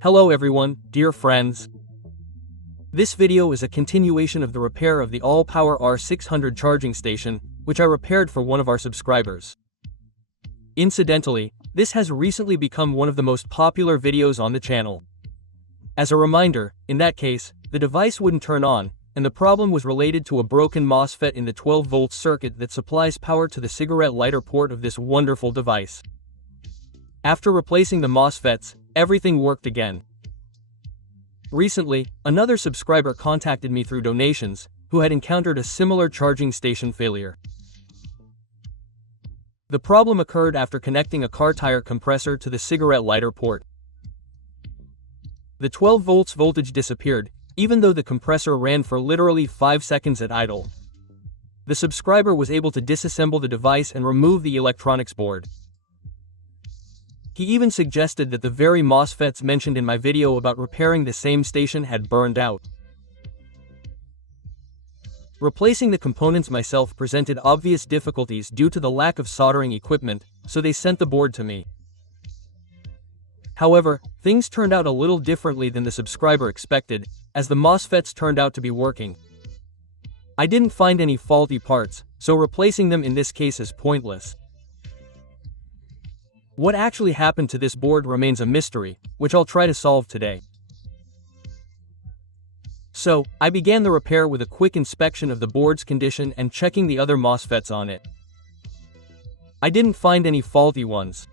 Hello everyone, dear friends. This video is a continuation of the repair of the Allpowers R600 charging station, which I repaired for one of our subscribers. Incidentally, this has recently become one of the most popular videos on the channel. As a reminder, in that case, the device wouldn't turn on, and the problem was related to a broken MOSFET in the 12-volt circuit that supplies power to the cigarette lighter port of this wonderful device. After replacing the MOSFETs, everything worked again. Recently, another subscriber contacted me through donations, who had encountered a similar charging station failure. The problem occurred after connecting a car tire compressor to the cigarette lighter port. The 12 volts voltage disappeared, even though the compressor ran for literally 5 seconds at idle. The subscriber was able to disassemble the device and remove the electronics board. He even suggested that the very MOSFETs mentioned in my video about repairing the same station had burned out. Replacing the components myself presented obvious difficulties due to the lack of soldering equipment, so they sent the board to me. However, things turned out a little differently than the subscriber expected, as the MOSFETs turned out to be working. I didn't find any faulty parts, so replacing them in this case is pointless. What actually happened to this board remains a mystery, which I'll try to solve today. So, I began the repair with a quick inspection of the board's condition and checking the other MOSFETs on it. I didn't find any faulty ones.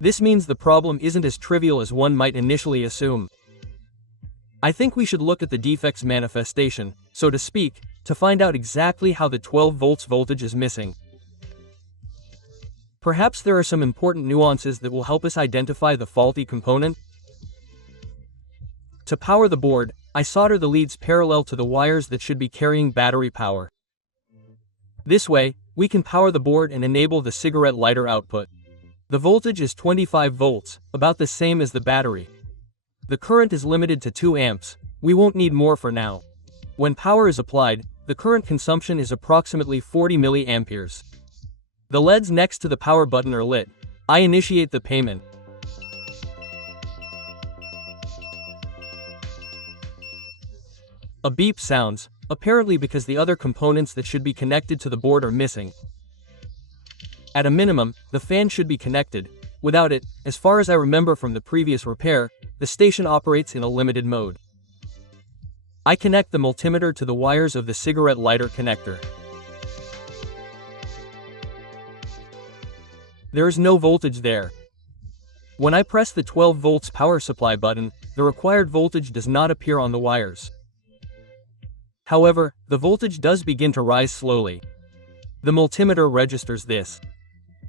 This means the problem isn't as trivial as one might initially assume. I think we should look at the defect's manifestation, so to speak, to find out exactly how the 12 volts voltage is missing. Perhaps there are some important nuances that will help us identify the faulty component. To power the board, I solder the leads parallel to the wires that should be carrying battery power. This way, we can power the board and enable the cigarette lighter output. The voltage is 25 volts, about the same as the battery. The current is limited to 2 amps, we won't need more for now. When power is applied, the current consumption is approximately 40 milliamperes. The LEDs next to the power button are lit. I initiate the payment. A beep sounds, apparently because the other components that should be connected to the board are missing. At a minimum, the fan should be connected. Without it, as far as I remember from the previous repair, the station operates in a limited mode. I connect the multimeter to the wires of the cigarette lighter connector. There is no voltage there. When I press the 12 volts power supply button, the required voltage does not appear on the wires. However, the voltage does begin to rise slowly. The multimeter registers this.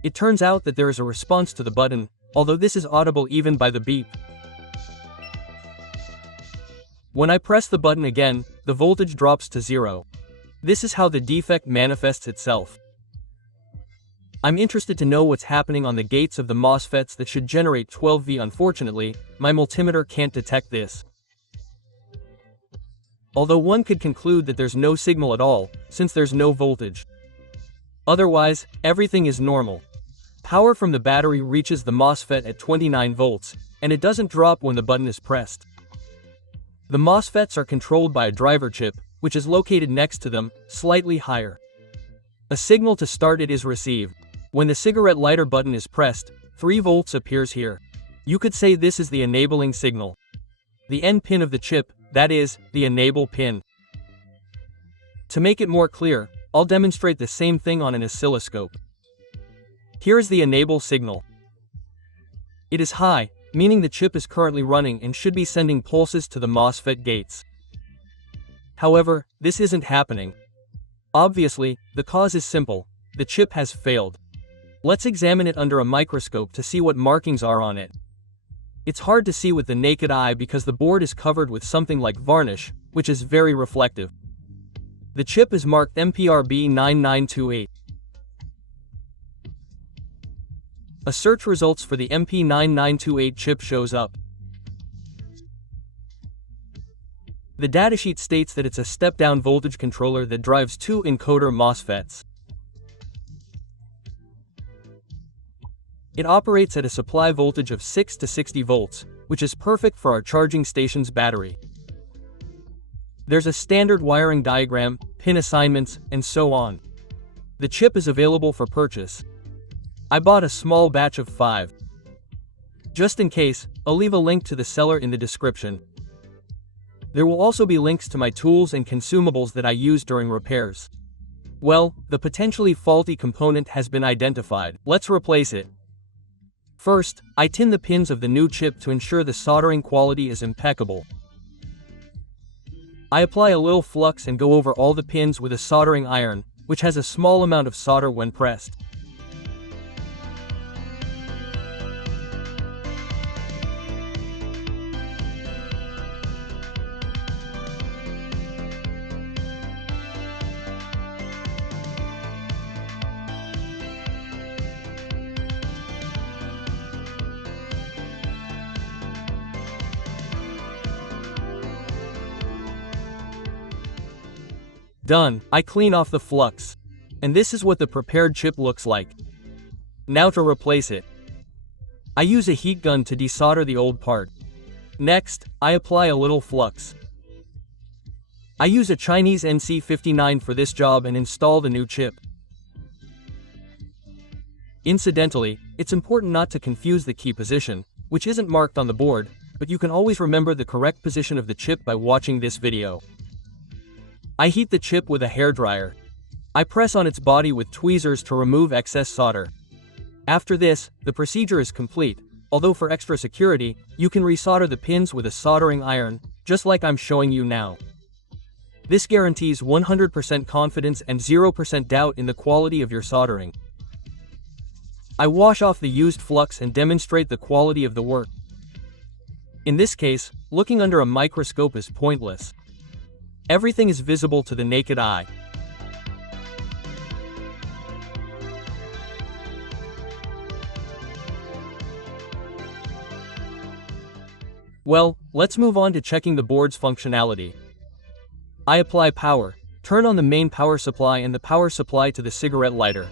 It turns out that there is a response to the button, although this is audible even by the beep. When I press the button again, the voltage drops to 0. This is how the defect manifests itself. I'm interested to know what's happening on the gates of the MOSFETs that should generate 12V. Unfortunately, my multimeter can't detect this. Although one could conclude that there's no signal at all, since there's no voltage. Otherwise, everything is normal. Power from the battery reaches the MOSFET at 29 volts, and it doesn't drop when the button is pressed. The MOSFETs are controlled by a driver chip, which is located next to them, slightly higher. A signal to start it is received. When the cigarette lighter button is pressed, 3 volts appears here. You could say this is the enabling signal. The N pin of the chip, that is, the enable pin. To make it more clear, I'll demonstrate the same thing on an oscilloscope. Here is the enable signal. It is high, meaning the chip is currently running and should be sending pulses to the MOSFET gates. However, this isn't happening. Obviously, the cause is simple. The chip has failed. Let's examine it under a microscope to see what markings are on it. It's hard to see with the naked eye because the board is covered with something like varnish, which is very reflective. The chip is marked MPRB9928. A search results for the MP9928 chip shows up. The datasheet states that it's a step-down voltage controller that drives 2 encoder MOSFETs. It operates at a supply voltage of 6 to 60 volts, which is perfect for our charging station's battery. There's a standard wiring diagram, pin assignments, and so on. The chip is available for purchase. I bought a small batch of 5. Just in case, I'll leave a link to the seller in the description. There will also be links to my tools and consumables that I use during repairs. Well, the potentially faulty component has been identified. Let's replace it. First, I tin the pins of the new chip to ensure the soldering quality is impeccable. I apply a little flux and go over all the pins with a soldering iron, which has a small amount of solder when pressed. Done. I clean off the flux. And this is what the prepared chip looks like. Now to replace it. I use a heat gun to desolder the old part. Next, I apply a little flux. I use a Chinese NC59 for this job and install the new chip. Incidentally, it's important not to confuse the key position, which isn't marked on the board, but you can always remember the correct position of the chip by watching this video. I heat the chip with a hairdryer. I press on its body with tweezers to remove excess solder. After this, the procedure is complete, although for extra security, you can resolder the pins with a soldering iron, just like I'm showing you now. This guarantees 100% confidence and 0% doubt in the quality of your soldering. I wash off the used flux and demonstrate the quality of the work. In this case, looking under a microscope is pointless. Everything is visible to the naked eye. Well, let's move on to checking the board's functionality. I apply power, turn on the main power supply and the power supply to the cigarette lighter.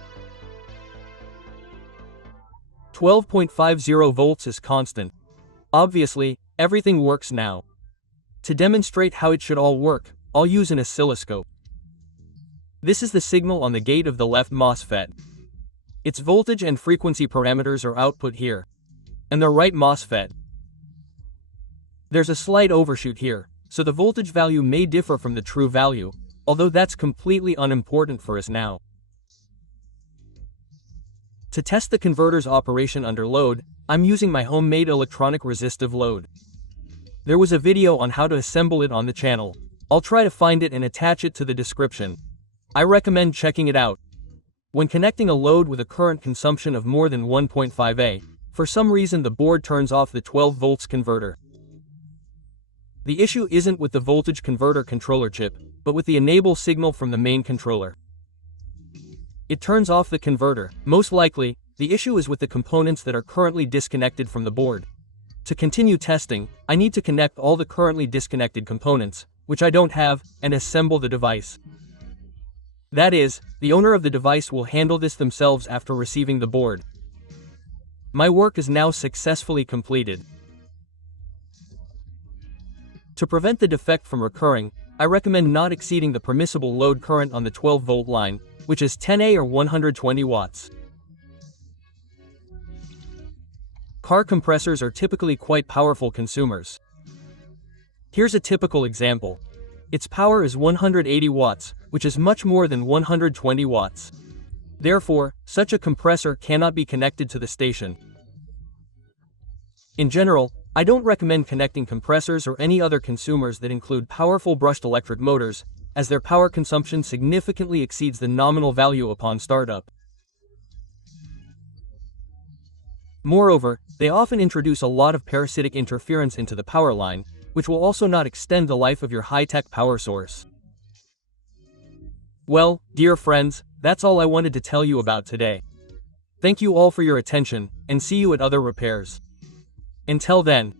12.50 volts is constant. Obviously, everything works now. To demonstrate how it should all work, I'll use an oscilloscope. This is the signal on the gate of the left MOSFET. Its voltage and frequency parameters are output here. And the right MOSFET. There's a slight overshoot here, so the voltage value may differ from the true value, although that's completely unimportant for us now. To test the converter's operation under load, I'm using my homemade electronic resistive load. There was a video on how to assemble it on the channel. I'll try to find it and attach it to the description. I recommend checking it out. When connecting a load with a current consumption of more than 1.5 A, for some reason the board turns off the 12 volts converter. The issue isn't with the voltage converter controller chip, but with the enable signal from the main controller. It turns off the converter. Most likely, the issue is with the components that are currently disconnected from the board. To continue testing, I need to connect all the currently disconnected components, which I don't have, and assemble the device. That is, the owner of the device will handle this themselves after receiving the board. My work is now successfully completed. To prevent the defect from recurring, I recommend not exceeding the permissible load current on the 12-volt line, which is 10A or 120 watts. Car compressors are typically quite powerful consumers. Here's a typical example. Its power is 180 watts, which is much more than 120 watts. Therefore, such a compressor cannot be connected to the station. In general, I don't recommend connecting compressors or any other consumers that include powerful brushed electric motors, as their power consumption significantly exceeds the nominal value upon startup. Moreover, they often introduce a lot of parasitic interference into the power line, which will also not extend the life of your high-tech power source. Well, dear friends, that's all I wanted to tell you about today. Thank you all for your attention, and see you at other repairs. Until then.